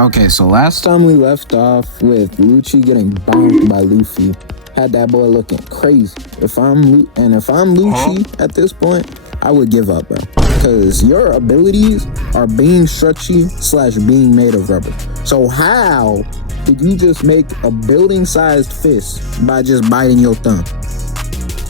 Okay, so last time we left off with Lucci getting bonked by Luffy. Had that boy looking crazy. If I'm Lucci at this point, I would give up, bro. Because your abilities are being stretchy / being made of rubber. So how did you just make a building-sized fist by just biting your thumb?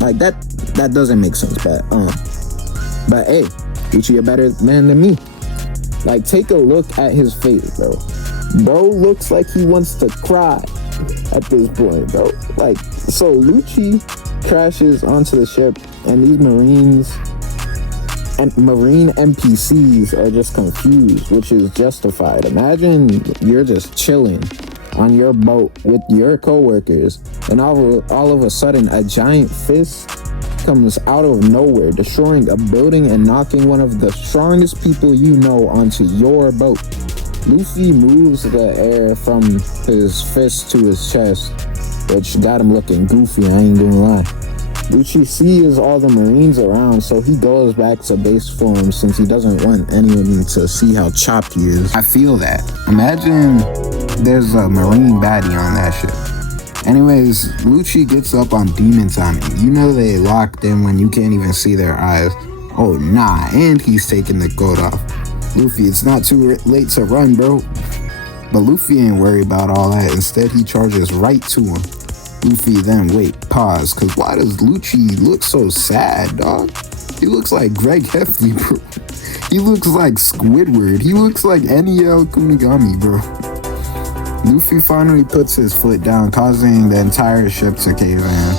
Like that doesn't make sense, but hey, Lucci a better man than me. Like, take a look at his face, bro. Bro looks like he wants to cry at this point, bro. Like, so Lucci crashes onto the ship, and these marine NPCs are just confused, which is justified. Imagine you're just chilling on your boat with your coworkers, and all of a sudden a giant fist comes out of nowhere, destroying a building and knocking one of the strongest people you know onto your boat. Luffy moves the air from his fist to his chest, which got him looking goofy, I ain't gonna lie. Lucci sees all the Marines around, so he goes back to base form since he doesn't want anyone to see how chopped he is. I feel that. Imagine there's a Marine baddie on that ship. Anyways, Lucci gets up on Demon Time. You know they locked in when you can't even see their eyes. Oh nah, and he's taking the coat off. Luffy, it's not too late to run, bro. But Luffy ain't worried about all that. Instead, he charges right to him. Luffy then pause, cause why does Lucci look so sad, dog? He looks like Greg Heffley, bro. He looks like Squidward. He looks like NEL Kunigami, bro. Luffy finally puts his foot down, causing the entire ship to cave in.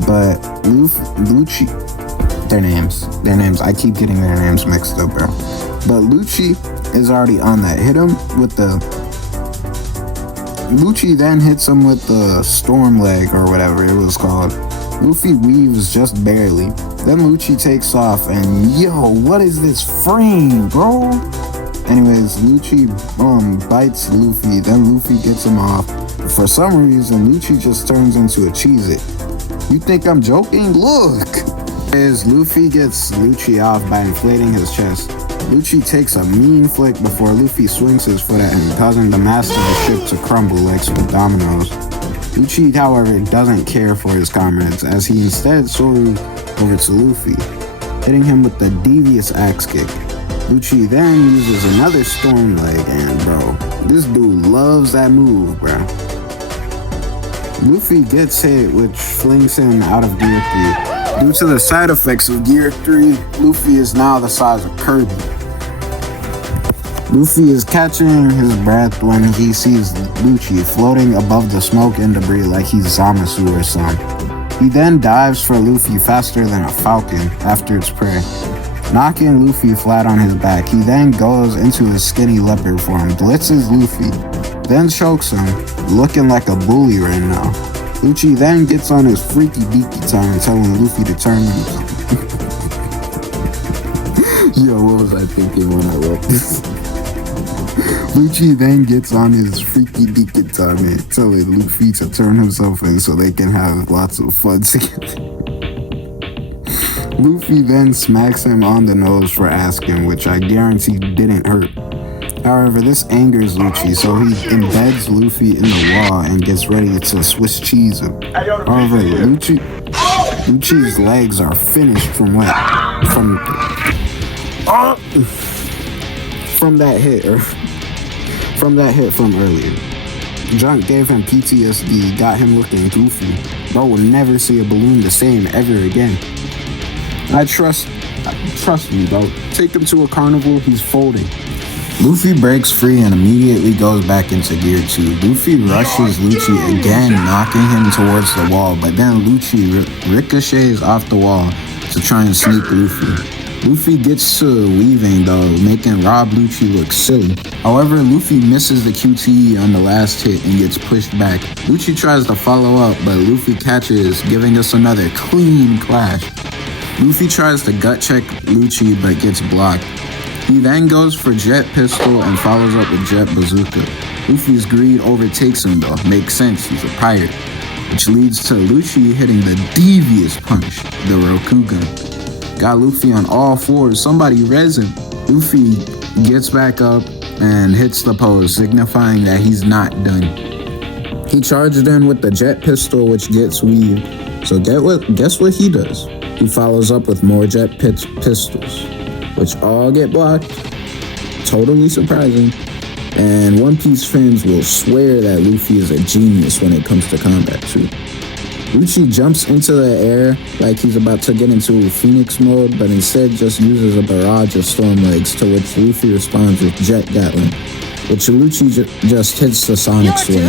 But Lucci, their names, I keep getting their names mixed up, bro. But Lucci is already on that. Lucci then hits him with the storm leg or whatever it was called. Luffy weaves just barely. Then Lucci takes off and yo, what is this frame, bro? Anyways, Lucci bites Luffy, then Luffy gets him off. For some reason, Lucci just turns into a Cheez-It. You think I'm joking? Look! As Luffy gets Lucci off by inflating his chest, Lucci takes a mean flick before Luffy swings his foot at him, causing the mast of the ship to crumble like some dominoes. Lucci, however, doesn't care for his comrades, as he instead soars over to Luffy, hitting him with the devious axe kick. Lucci then uses another storm leg, and bro, this dude loves that move, bro. Luffy gets hit, which flings him out of Gear 3. Due to the side effects of Gear 3, Luffy is now the size of Kirby. Luffy is catching his breath when he sees Lucci floating above the smoke and debris like he's Zamasu or something. He then dives for Luffy faster than a falcon after its prey, knocking Luffy flat on his back. He then goes into his skinny leopard form, blitzes Luffy, then chokes him, looking like a bully right now. Lucci then gets on his freaky deaky time, telling Luffy to turn him. Yo, what was I thinking when I wrote this? Lucci then gets on his freaky deaky time and telling Luffy to turn himself in so they can have lots of fun together. Luffy then smacks him on the nose for asking, which I guarantee didn't hurt. However, this angers Lucci, so he embeds Luffy in the wall and gets ready to Swiss cheese him. However, Lucci's legs are finished from that hit from earlier. Junk gave him PTSD, got him looking goofy. Bro will never see a balloon the same ever again. Trust me, bro. Take him to a carnival, he's folding. Luffy breaks free and immediately goes back into Gear 2. Luffy rushes Lucci again, knocking him towards the wall, but then Lucci ricochets off the wall to try and sneak Luffy. Luffy gets to weaving though, making Rob Lucci look silly. However, Luffy misses the QTE on the last hit and gets pushed back. Lucci tries to follow up, but Luffy catches, giving us another clean clash. Luffy tries to gut check Lucci but gets blocked. He then goes for Jet Pistol and follows up with Jet Bazooka. Luffy's greed overtakes him though, makes sense, he's a pirate. Which leads to Lucci hitting the devious punch, the Rokugan. Got Luffy on all fours, somebody res him. Luffy gets back up and hits the pose, signifying that he's not done. He charged in with the jet pistol, which gets weaved. So guess what he does? He follows up with more jet pistols, which all get blocked. Totally surprising. And One Piece fans will swear that Luffy is a genius when it comes to combat too. Lucci jumps into the air like he's about to get into Phoenix mode, but instead just uses a barrage of storm legs, to which Luffy responds with jet Gatling, which Lucci just hits the Sonic Swing.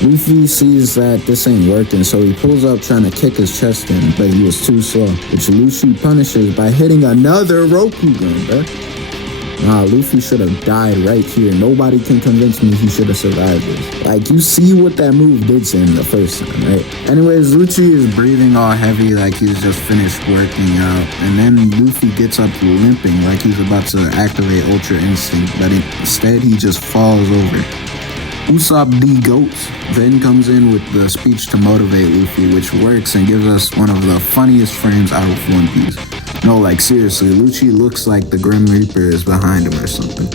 Luffy sees that this ain't working, so he pulls up trying to kick his chest in, but he was too slow, which Lucci punishes by hitting another Roku gun, bro. Nah, Luffy should have died right here. Nobody can convince me he should have survived this. Like, you see what that move did to him the first time, right? Anyways, Lucci is breathing all heavy like he's just finished working out. And then Luffy gets up limping like he's about to activate Ultra Instinct, but instead he just falls over. Usopp D. Goats then comes in with the speech to motivate Luffy, which works and gives us one of the funniest frames out of One Piece. No, like seriously, Lucci looks like the Grim Reaper is behind him or something.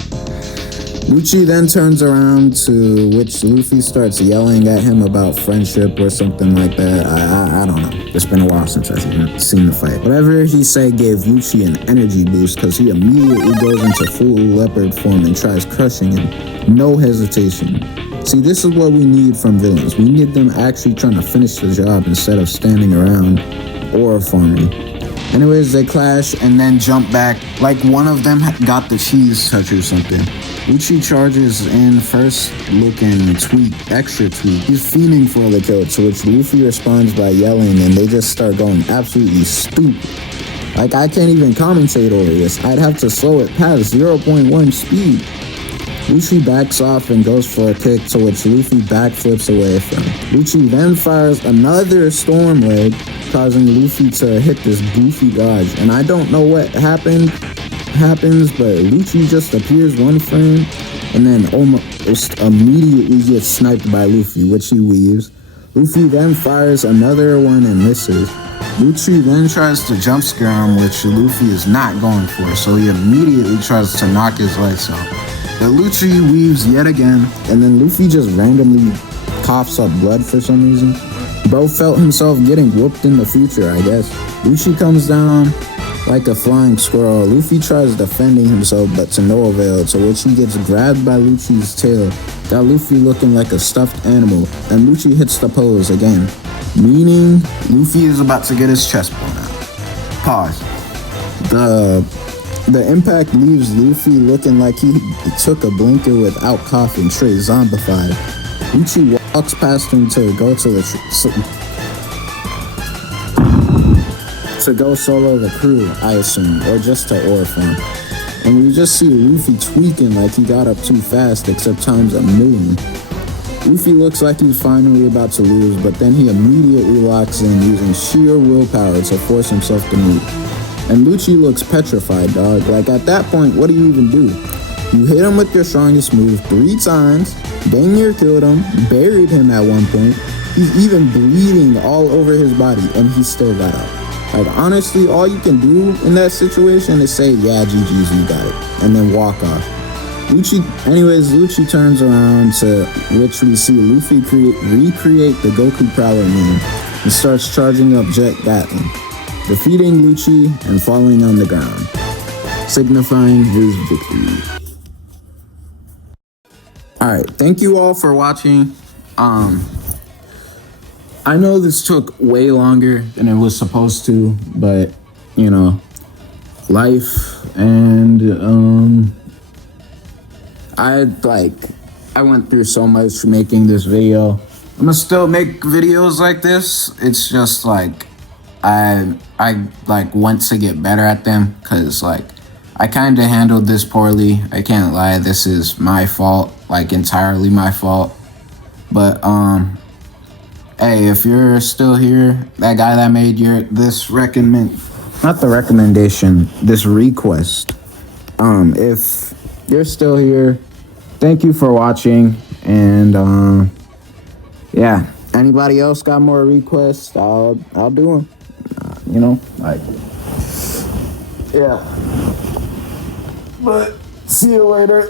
Lucci then turns around, to which Luffy starts yelling at him about friendship or something like that. I don't know. It's been a while since I've seen the fight. Whatever he said gave Lucci an energy boost, because he immediately goes into full leopard form and tries crushing him. No hesitation. See, this is what we need from villains. We need them actually trying to finish the job instead of standing around or farming. Anyways, they clash and then jump back like one of them got the cheese touch or something. Lucci charges in first looking extra tweak. He's fiending for the kill, to which Luffy responds by yelling, and they just start going absolutely stupid. Like, I can't even commentate over this. I'd have to slow it past 0.1 speed. Lucci backs off and goes for a kick, to which Luffy backflips away from. Lucci then fires another storm leg, causing Luffy to hit this goofy dodge. And I don't know what happens, but Lucci just appears one frame and then almost immediately gets sniped by Luffy, which he weaves. Luffy then fires another one and misses. Lucci then tries to jump scare him, which Luffy is not going for, so he immediately tries to knock his lights out. But Lucci weaves yet again, and then Luffy just randomly coughs up blood for some reason. Bro felt himself getting whooped in the future, I guess. Lucci comes down like a flying squirrel. Luffy tries defending himself, but to no avail, to which he gets grabbed by Lucci's tail. Got Luffy looking like a stuffed animal, and Lucci hits the pose again, meaning Luffy is about to get his chest blown out. Pause. The impact leaves Luffy looking like he took a blinker without coughing, straight zombified. Lucci walks past him to go go solo the crew, I assume, or just to ore farm. And we just see Luffy tweaking like he got up too fast, except times a million. Luffy looks like he's finally about to lose, but then he immediately locks in, using sheer willpower to force himself to move. And Lucci looks petrified, dog. Like, at that point, what do you even do? You hit him with your strongest move 3 times, dang near killed him, buried him at one point. He's even bleeding all over his body, and he still got up. Like, honestly, all you can do in that situation is say, yeah, GG's, you got it, and then walk off. Lucci turns around, to which we see Luffy recreate the Goku Prowler meme and starts charging up Jet Gatling, defeating Lucci and falling on the ground, signifying his victory. Alright, thank you all for watching. I know this took way longer than it was supposed to, but, you know, life and, I went through so much making this video. I'm gonna still make videos like this. It's just like, I want to get better at them, because like I kind of handled this poorly. I can't lie, this is my fault, like entirely my fault. But hey, if you're still here, that guy that made this request, if you're still here, thank you for watching. And yeah, anybody else got more requests, I'll do them. You know, like, yeah. But see you later.